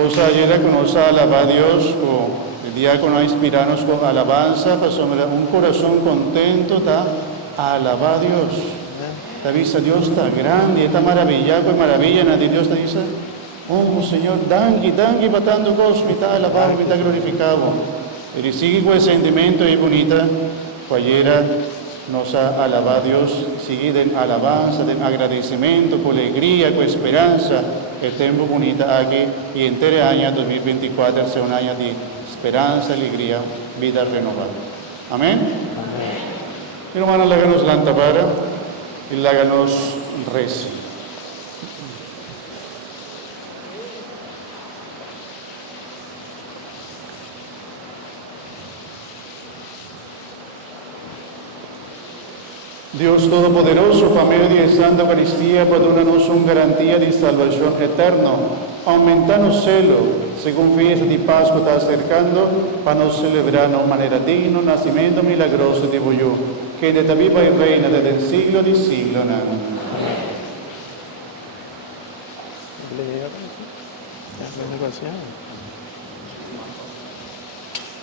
Cosa ayer con nos alaba a Dios, el diácono a inspirarnos con alabanza, pasamos un corazón contento, está alaba a Dios. Está vista Dios está grande, está maravillado, pues maravilla, nadie Dios te dice, oh Señor, dangue batando cosas, me está alabado, me está glorificado. Y sigue con ese sentimiento y bonita, ayer nos ha alabado a Dios, sigue de alabanza, de agradecimiento, con alegría, con esperanza, el tiempo bonito aquí y entero año 2024 sea un año de esperanza, alegría, vida renovada. Amén. Y hermanos, láganos la tabara y láganos rezo. Dios Todopoderoso, por medio de Santa Eucaristía, perdónanos una garantía de salvación eterna. Aumentanos celo, según fiesta de Pascua está acercando, para nos celebrar de manera digna el nacimiento milagroso de Boyú, que de viva y reina desde el siglo de siglo. Amén.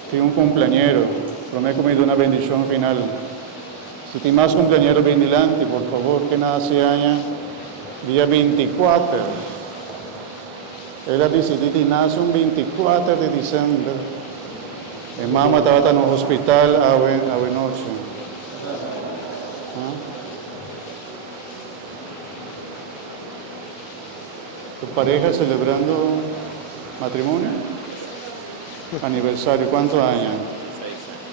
Tengo un cumpleañero, prometo me da una bendición final. Si tienes más cumpleaños bien delante, por favor, que nace año, día 24. Ella dice que nace un 24 de diciembre. Mi mamá estaba en el hospital a noche. ¿Tu pareja celebrando matrimonio? Aniversario, ¿cuántos años?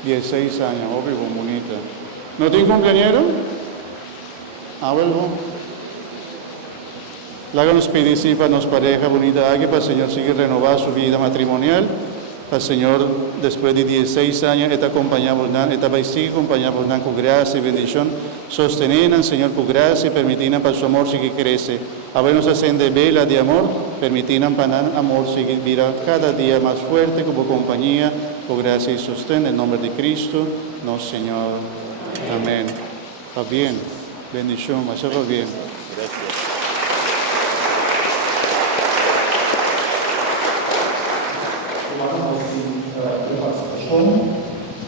16 años, obvio, bonita. ¿No tiene cumpleañero? Vuelvo. Láganos pedir sí para nos pareja bonita aquí, para el Señor seguir renovar su vida matrimonial. Para el Señor, después de 16 años, está acompañado, está va a seguir acompañado con gracia y bendición. Sostener al Señor con gracia y permitir para su amor seguir crece. Habernos ascende vela de amor, permitir para el amor seguir vida cada día más fuerte como compañía, con gracia y sostén. En nombre de Cristo, nuestro Señor. Amén. Va bien. Bendición. Va bien. Gracias. Con